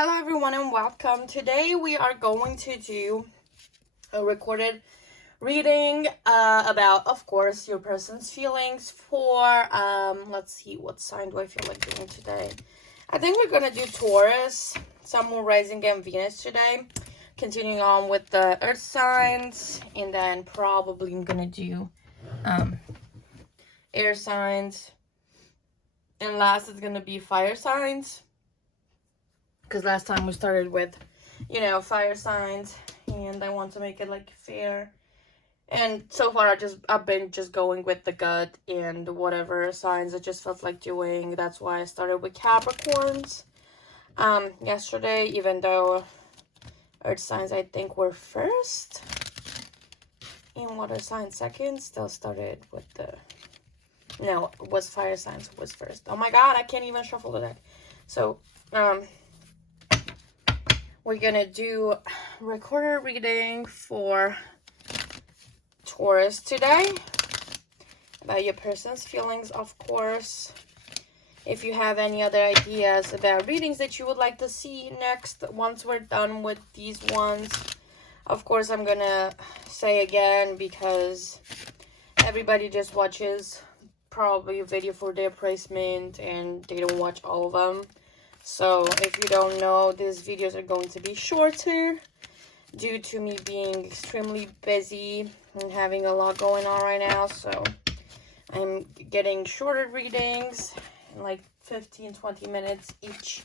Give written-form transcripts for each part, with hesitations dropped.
Hello everyone and welcome. Today we are going to do a recorded reading about, of course, your person's feelings for, let's see, what sign do I feel like doing today? I think we're going to do Taurus, Sun, Moon, Rising, and Venus today. Continuing on with the Earth signs, and then probably I'm going to do air signs. And last is going to be fire signs. Because last time we started with, fire signs. And I want to make it, fair. And so far, I've been just going with the gut and whatever signs I just felt like doing. That's why I started with Capricorns. Yesterday, even though Earth signs, I think, were first. And water signs second. Still started with the... No, it was fire signs was first. Oh my god, I can't even shuffle the deck. So, we're gonna do recorder reading for Taurus today. About your person's feelings, of course. If you have any other ideas about readings that you would like to see next, once we're done with these ones, of course, I'm gonna say again, because everybody just watches probably a video for their placement and they don't watch all of them. So if you don't know, these videos are going to be shorter due to me being extremely busy and having a lot going on right now. So I'm getting shorter readings, like 15-20 minutes each.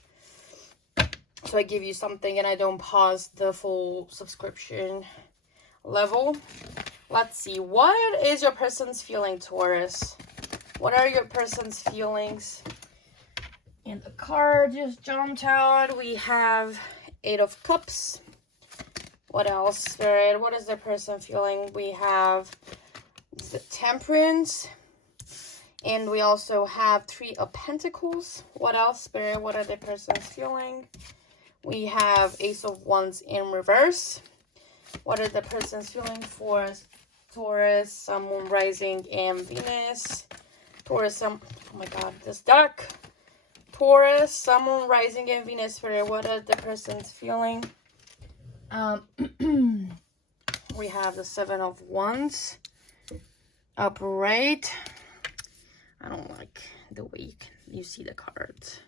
So I give you something and I don't pause the full subscription level. Let's see. What is your person's feeling, Taurus? What are your person's feelings? And the card just jumped out. We have 8 of Cups. What else, Spirit? What is the person feeling? We have the Temperance. And we also have 3 of Pentacles. What else, Spirit? What are the person's feeling? We have Ace of Wands in reverse. What are the person's feeling for Taurus, Sun, Moon, Rising, and Venus? Taurus, oh my god, this deck. Taurus, Sun, Moon, Rising, and Venus. Spirit, what are the person's feeling? We have the 7 of Wands upright. I don't like the way you see the cards.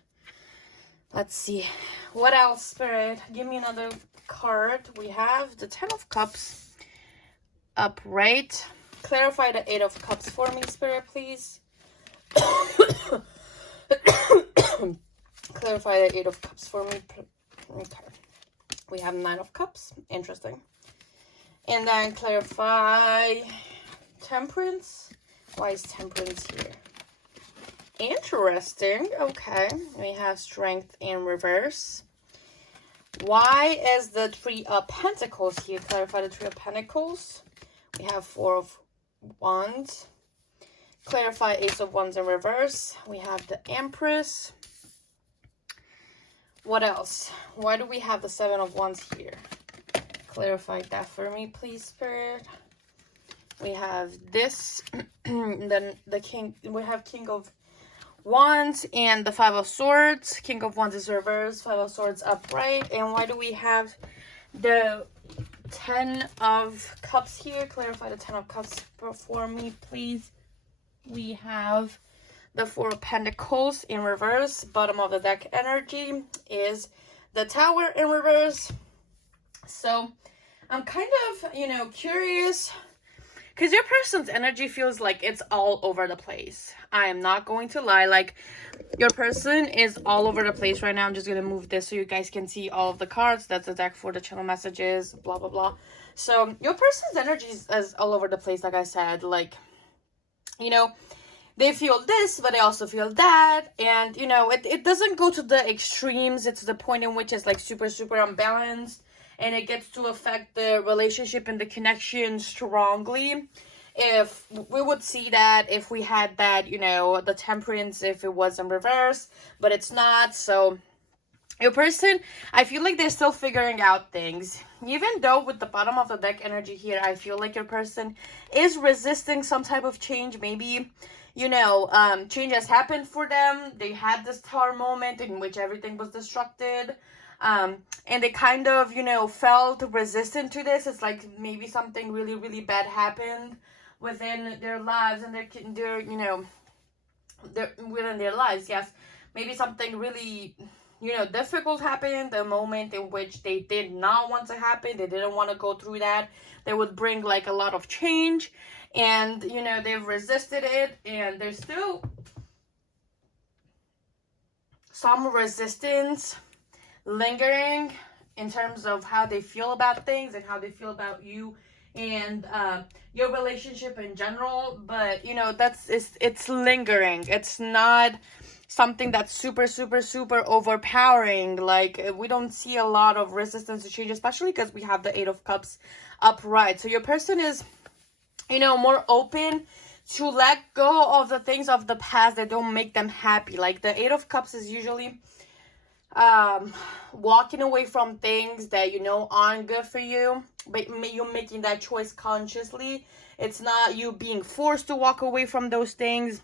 Let's see. What else, Spirit? Give me another card. We have the 10 of Cups upright. Clarify the 8 of Cups for me, Spirit, please. Clarify the 8 of Cups for me. Okay. We have 9 of Cups. Interesting. And then clarify Temperance. Why is Temperance here? Interesting. Okay. We have Strength in reverse. Why is the 3 of Pentacles here? Clarify the 3 of Pentacles. We have 4 of Wands. Clarify Ace of Wands in reverse. We have the Empress. What else? Why do we have the 7 of Wands here? Clarify that for me, please, Spirit. We have this. Then the King. We have King of Wands and the 5 of Swords. King of Wands is reversed. 5 of Swords upright. And why do we have the 10 of Cups here? Clarify the 10 of Cups for me, please. We have the 4 of Pentacles in reverse. Bottom of the deck energy is the Tower in reverse. So I'm kind of, curious, because your person's energy feels like it's all over the place. I am not going to lie. Like, your person is all over the place right now. I'm just going to move this so you guys can see all of the cards. That's the deck for the channel messages, blah, blah, blah. So your person's energy is all over the place, like I said. Like, they feel this, but they also feel that. And, it doesn't go to the extremes. It's the point in which it's, like, super, super unbalanced. And it gets to affect the relationship and the connection strongly. If we would see that if we had that, the Temperance, if it was in reverse. But it's not. So your person, I feel like they're still figuring out things. Even though with the bottom of the deck energy here, I feel like your person is resisting some type of change. Maybe, change has happened for them. They had this Tower moment in which everything was destructed. And they kind of, you know, felt resistant to this. It's like maybe something really, really bad happened within their lives, and their you know, within their lives. Yes, maybe something really, you know, difficult happened, the moment in which they did not want to happen. They didn't want to go through that. They would bring like a lot of change, and you know, they've resisted it, and there's still some resistance lingering in terms of how they feel about things and how they feel about you and your relationship in general. But you know, it's lingering. It's not something that's super, super, super overpowering. Like, we don't see a lot of resistance to change, especially because we have the Eight of Cups upright. So your person is, you know, more open to let go of the things of the past that don't make them happy. Like, the Eight of Cups is usually walking away from things that you know aren't good for you, but you making that choice consciously. It's not you being forced to walk away from those things.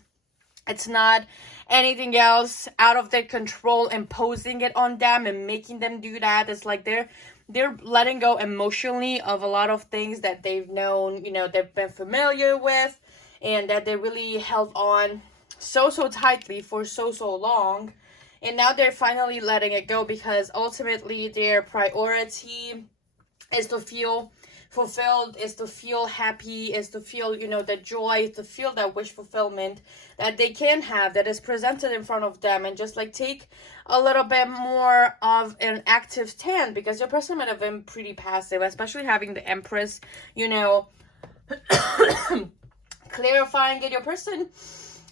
It's not anything else out of their control imposing it on them and making them do that. It's like they're letting go emotionally of a lot of things that they've known, you know, they've been familiar with, and that they really held on so tightly for so long. And now they're finally letting it go, because ultimately their priority is to feel fulfilled, is to feel happy, is to feel, you know, the joy, to feel that wish fulfillment that they can have, that is presented in front of them, and just like take a little bit more of an active stand, because your person might have been pretty passive, especially having the Empress, you know, clarifying it. Your person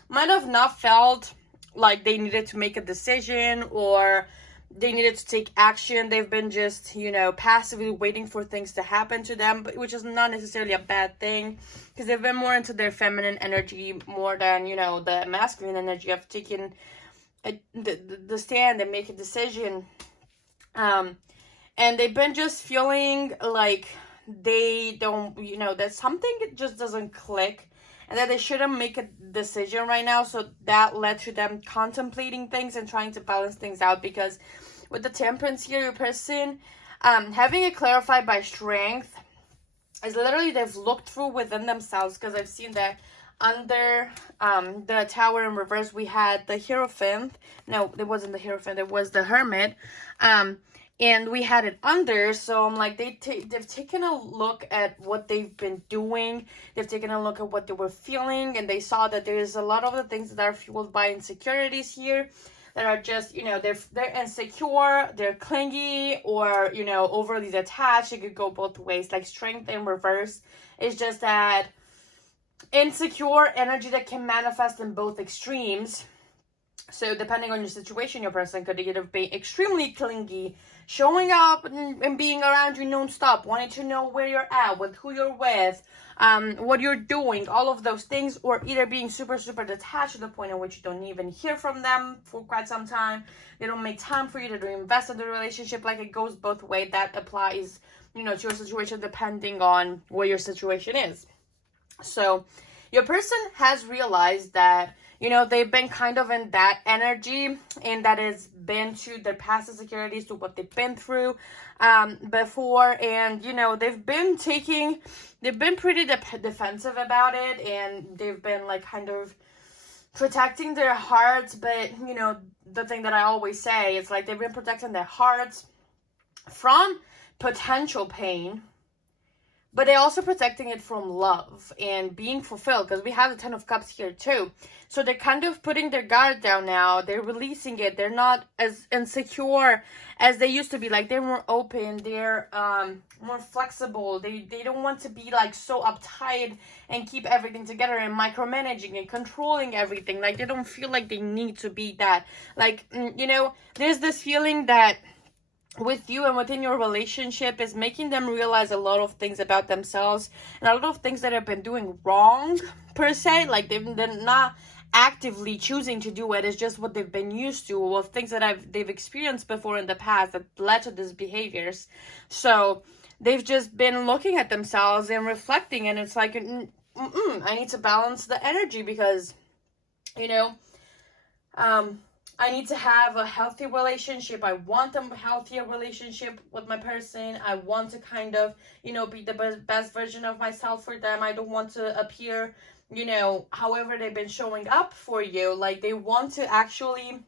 might have not felt like they needed to make a decision or they needed to take action. They've been just, you know, passively waiting for things to happen to them, but which is not necessarily a bad thing, because they've been more into their feminine energy more than, you know, the masculine energy of taking the stand and make a decision. And they've been just feeling like they don't, you know, that something just doesn't click, and that they shouldn't make a decision right now. So that led to them contemplating things and trying to balance things out, because with the Temperance here, your person having it clarified by Strength is literally they've looked through within themselves, because I've seen that under the Tower in reverse we had the Hierophant. No, it wasn't the Hierophant, it was the Hermit. And we had it under, so I'm like, they've taken a look at what they've been doing. They've taken a look at what they were feeling, and they saw that there's a lot of the things that are fueled by insecurities here, that are just, you know, they're insecure, they're clingy, or, you know, overly attached. It could go both ways. Like, Strength in reverse is just that insecure energy that can manifest in both extremes. So depending on your situation, your person could either be extremely clingy, showing up and being around you non-stop, wanting to know where you're at, with who you're with, what you're doing, all of those things, or either being super detached to the point in which you don't even hear from them for quite some time. They don't make time for you, they don't invest in the relationship. Like, it goes both ways. That applies, you know, to your situation depending on what your situation is. So your person has realized that, you know, they've been kind of in that energy, and that has been to their past insecurities, to what they've been through before. And, you know, they've been pretty defensive about it, and they've been like kind of protecting their hearts. But, you know, the thing that I always say is like, they've been protecting their hearts from potential pain, but they're also protecting it from love and being fulfilled, because we have the Ten of Cups here too. So they're kind of putting their guard down now. They're releasing it. They're not as insecure as they used to be. Like, they're more open. They're more flexible. They don't want to be like so uptight and keep everything together and micromanaging and controlling everything. Like, they don't feel like they need to be that. Like, you know, there's this feeling that with you and within your relationship is making them realize a lot of things about themselves, and a lot of things that have been doing wrong per se. Like, they're not actively choosing to do it. It's just what they've been used to, or things that they've experienced before in the past that led to these behaviors. So they've just been looking at themselves and reflecting, and it's like, I need to balance the energy, because, you know, I need to have a healthy relationship. I want a healthier relationship with my person. I want to kind of, you know, be the best version of myself for them. I don't want to appear, you know, however they've been showing up for you. Like, they want to actually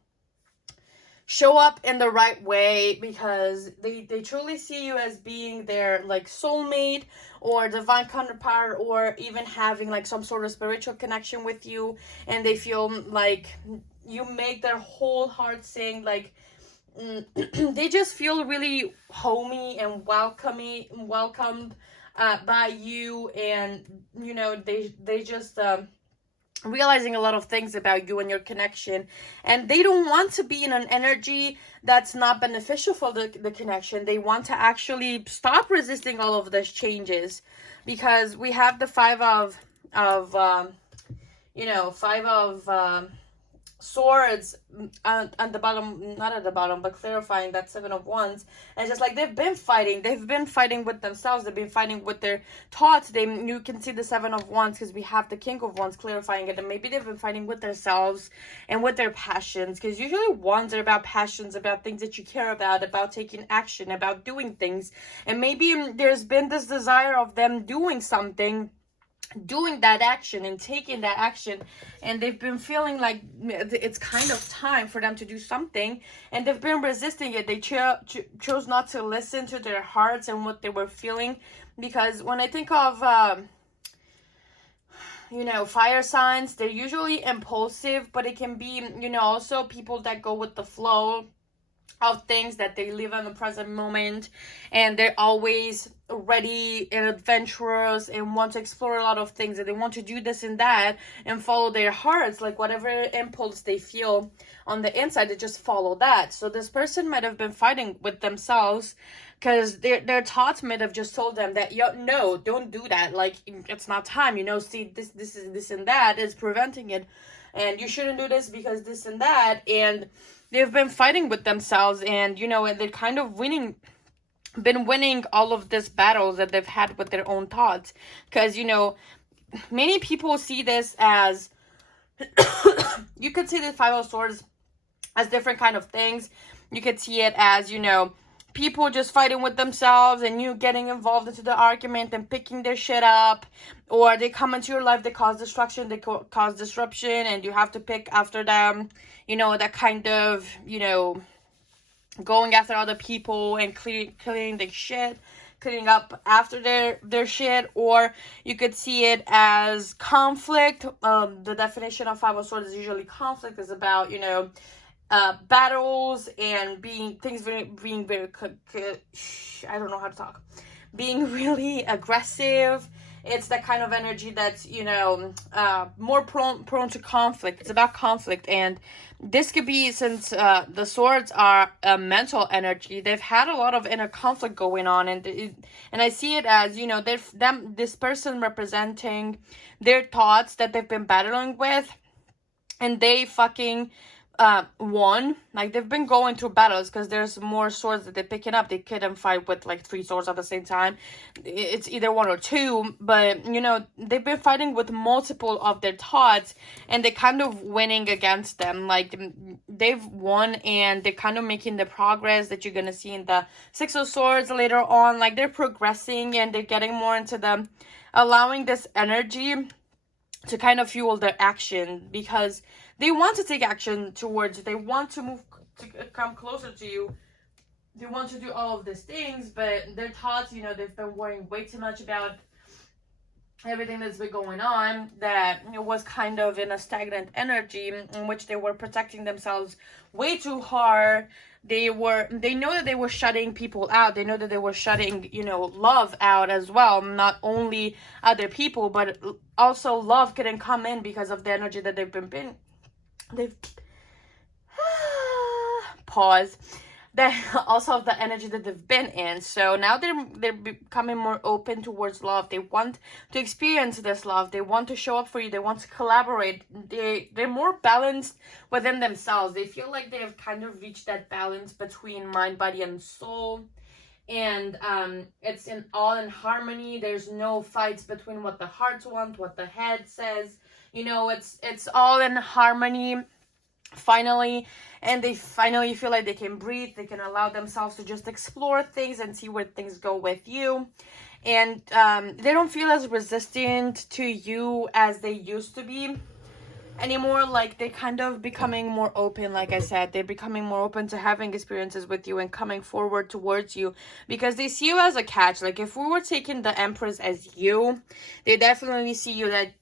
show up in the right way, because they truly see you as being their like soulmate or divine counterpart, or even having like some sort of spiritual connection with you, and they feel like you make their whole heart sing. Like, they just feel really homey and welcomed by you, and you know, they just realizing a lot of things about you and your connection, and they don't want to be in an energy that's not beneficial for the connection. They want to actually stop resisting all of these changes, because we have the five of swords on the bottom, not at the bottom, but clarifying that Seven of Wands. And just like they've been fighting with themselves, they've been fighting with their thoughts. You can see the Seven of Wands because we have the King of Wands clarifying it, and maybe they've been fighting with themselves and with their passions, because usually wands are about passions, about things that you care about taking action, about doing things. And maybe there's been this desire of them doing something, doing that action and taking that action, and they've been feeling like it's kind of time for them to do something, and they've been resisting it. They chose not to listen to their hearts and what they were feeling, because when I think of fire signs, they're usually impulsive, but it can be, also people that go with the flow of things, that they live in the present moment, and they're always ready and adventurous and want to explore a lot of things, and they want to do this and that and follow their hearts. Like, whatever impulse they feel on the inside, they just follow that. So this person might have been fighting with themselves, because their thoughts might have just told them that, no, don't do that, like, it's not time, see, this and that is preventing it, and you shouldn't do this because this and that. And they've been fighting with themselves, and and they're kind of been winning all of these battles that they've had with their own thoughts. Because many people see this as you could see the Five of Swords as different kind of things. You could see it as people just fighting with themselves, and you getting involved into the argument and picking their shit up, or they come into your life, they cause destruction, they cause disruption, and you have to pick after them. That kind of going after other people and cleaning the shit, cleaning up after their shit. Or you could see it as conflict. The definition of Five of Swords is usually conflict is about battles and being very I don't know how to talk, being really aggressive. It's that kind of energy that's more prone to conflict. It's about conflict. And this could be, since the swords are a mental energy, they've had a lot of inner conflict going on, and I see it as this person representing their thoughts that they've been battling with, and they fucking won. Like, they've been going through battles, because there's more swords that they're picking up. They couldn't fight with like 3 swords at the same time. It's either 1 or 2, but they've been fighting with multiple of their thoughts, and they're kind of winning against them. Like, they've won, and they're kind of making the progress that you're gonna see in the Six of Swords later on. Like, they're progressing, and they're getting more into them, allowing this energy to kind of fuel their action, because they want to take action towards you. They want to move to come closer to you. They want to do all of these things, but their thoughts, they've been worrying way too much about everything that's been going on, that it was kind of in a stagnant energy in which they were protecting themselves way too hard. They know that they were shutting people out. They know that they were shutting, love out as well. Not only other people, but also love couldn't come in because of the energy that they've pause. That also the energy that they've been in. So now they're becoming more open towards love. They want to experience this love. They want to show up for you. They want to collaborate. They're more balanced within themselves. They feel like they have kind of reached that balance between mind, body, and soul. And it's all in harmony. There's no fights between what the hearts want, what the head says. It's all in harmony. finally, and they finally feel like they can breathe, they can allow themselves to just explore things and see where things go with you. And they don't feel as resistant to you as they used to be anymore. Like, they're kind of becoming more open. Like I said, they're becoming more open to having experiences with you and coming forward towards you, because they see you as a catch. Like, if we were taking the Empress as you, they definitely see you that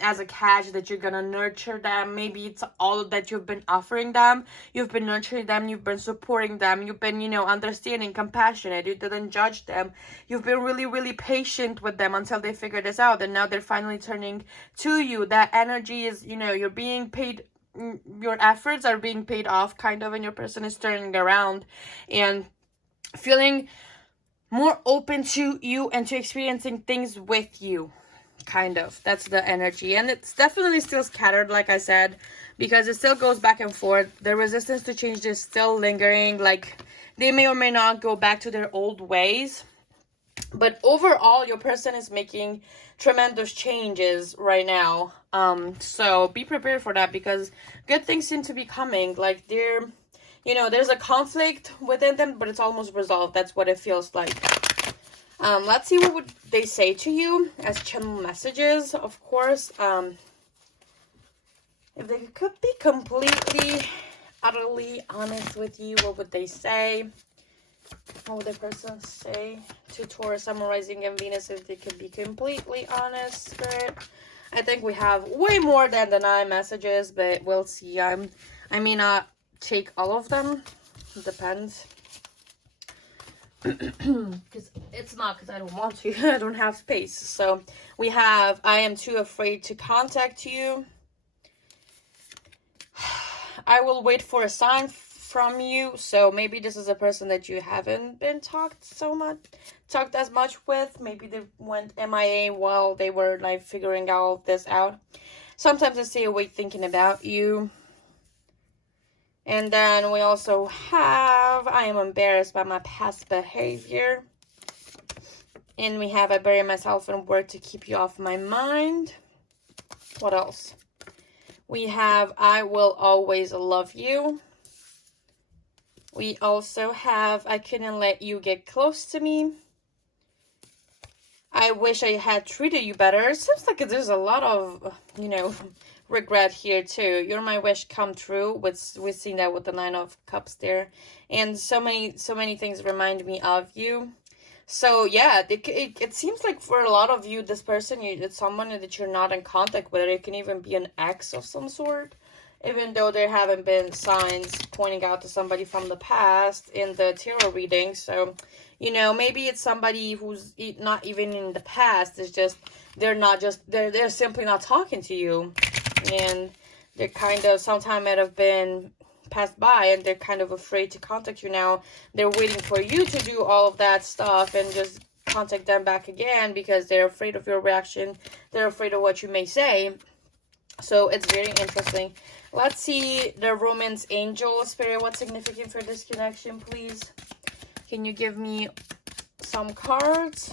as a catch, that you're gonna nurture them. Maybe it's all that you've been offering them, you've been nurturing them, you've been supporting them, you've been, you know, understanding, compassionate, you didn't judge them, you've been really, really patient with them until they figure this out, and now they're finally turning to you. That energy is, you know, you're being paid, your efforts are being paid off, kind of, and your person is turning around and feeling more open to you and to experiencing things with you, kind of. That's the energy. And it's definitely still scattered, like I said, because it still goes back and forth. The resistance to change is still lingering. Like, they may or may not go back to their old ways, but overall your person is making tremendous changes right now. So be prepared for that, because good things seem to be coming. Like, they're, you know, there's a conflict within them, but it's almost resolved. That's what it feels like. Let's see what would they say to you as channel messages, of course. If they could be completely, utterly honest with you, what would they say? What would the person say to Taurus, Sun, Rising, and Venus if they could be completely honest, Spirit? I think we have way more than the 9 messages, but we'll see. I may not take all of them. It depends. Because it's not because I don't want to. I don't have space. So we have, I am too afraid to contact you. I will wait for a sign from you. So maybe this is a person that you haven't been talked as much with. Maybe they went MIA while they were like figuring all this out. Sometimes I stay awake thinking about you. And then we also have, I am embarrassed by my past behavior. And we have, I bury myself in work to keep you off my mind. What else? We have, I will always love you. We also have, I couldn't let you get close to me. I wish I had treated you better. It seems like there's a lot of, you know, regret here too. You're my wish come true. We've seen that with the 9 of Cups there. And so many things remind me of you. So yeah, it seems like for a lot of you, this person, it's someone that you're not in contact with. It can even be an ex of some sort. Even though there haven't been signs pointing out to somebody from the past in the tarot reading. So, you know, maybe it's somebody who's not even in the past. It's just, they're simply not talking to you. And they're kind of, sometime might have been passed by and they're kind of afraid to contact you now. They're waiting for you to do all of that stuff and just contact them back again because they're afraid of your reaction. They're afraid of what you may say. So it's very interesting. Let's see the Romance Angel Spirit. What's significant for this connection, please? Can you give me some cards?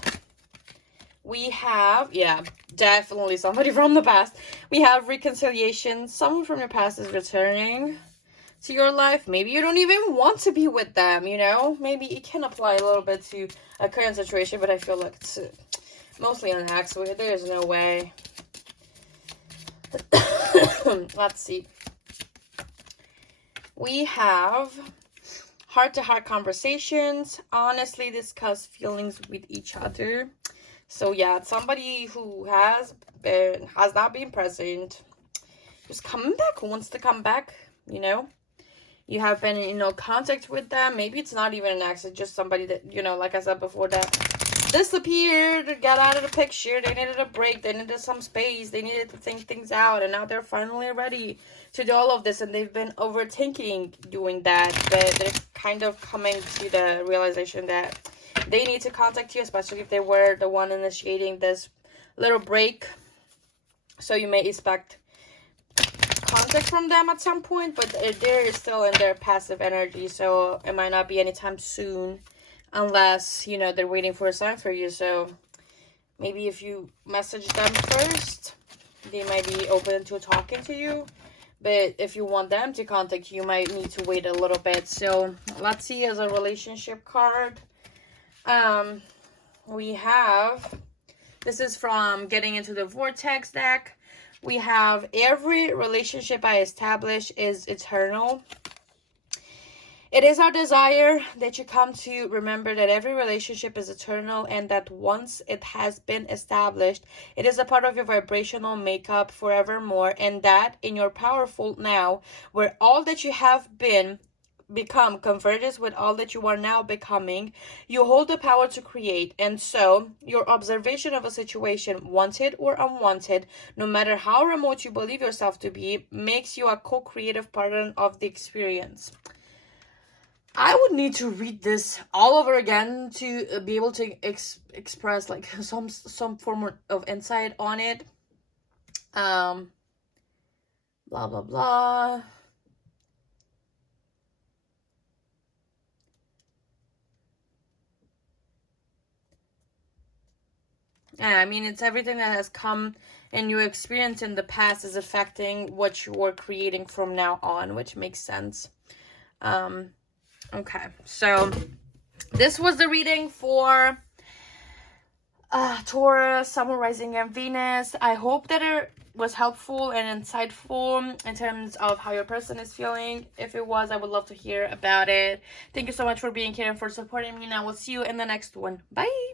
We have, yeah, definitely somebody from the past. We have reconciliation. Someone from your past is returning to your life. Maybe you don't even want to be with them, you know? Maybe it can apply a little bit to a current situation, but I feel like it's mostly an ex. There's no way. Let's see. We have heart-to-heart conversations. Honestly, discuss feelings with each other. So yeah, it's somebody who has not been present, who's coming back, who wants to come back, you know. You have been in contact with them. Maybe it's not even an ex, it's just somebody that, you know, like I said before, that disappeared, got out of the picture. They needed a break, they needed some space, they needed to think things out, and now they're finally ready to do all of this, and they've been overthinking doing that, but they're kind of coming to the realization that they need to contact you, especially if they were the one initiating this little break. So you may expect contact from them at some point, but they're still in their passive energy, so it might not be anytime soon unless, you know, they're waiting for a sign for you. So maybe if you message them first, they might be open to talking to you. But if you want them to contact you, you might need to wait a little bit. So let's see as a relationship card. We have, this is from Getting Into the Vortex deck. We have every relationship I establish is eternal. It is our desire that you come to remember that every relationship is eternal and that once it has been established, it is a part of your vibrational makeup forevermore, and that in your powerful now, where all that you have become converges with all that you are now becoming, you hold the power to create. And so your observation of a situation, wanted or unwanted, no matter how remote you believe yourself to be, makes you a co-creative partner of the experience. I would need to read this all over again to be able to express like some form of insight on it. Blah blah blah. Yeah, I mean, it's everything that has come and you experience in the past is affecting what you are creating from now on, which makes sense. Okay, so this was the reading for Taurus, Sun, Rising, and Venus. I hope that it was helpful and insightful in terms of how your person is feeling. If it was, I would love to hear about it. Thank you so much for being here and for supporting me, and I will see you in the next one. Bye!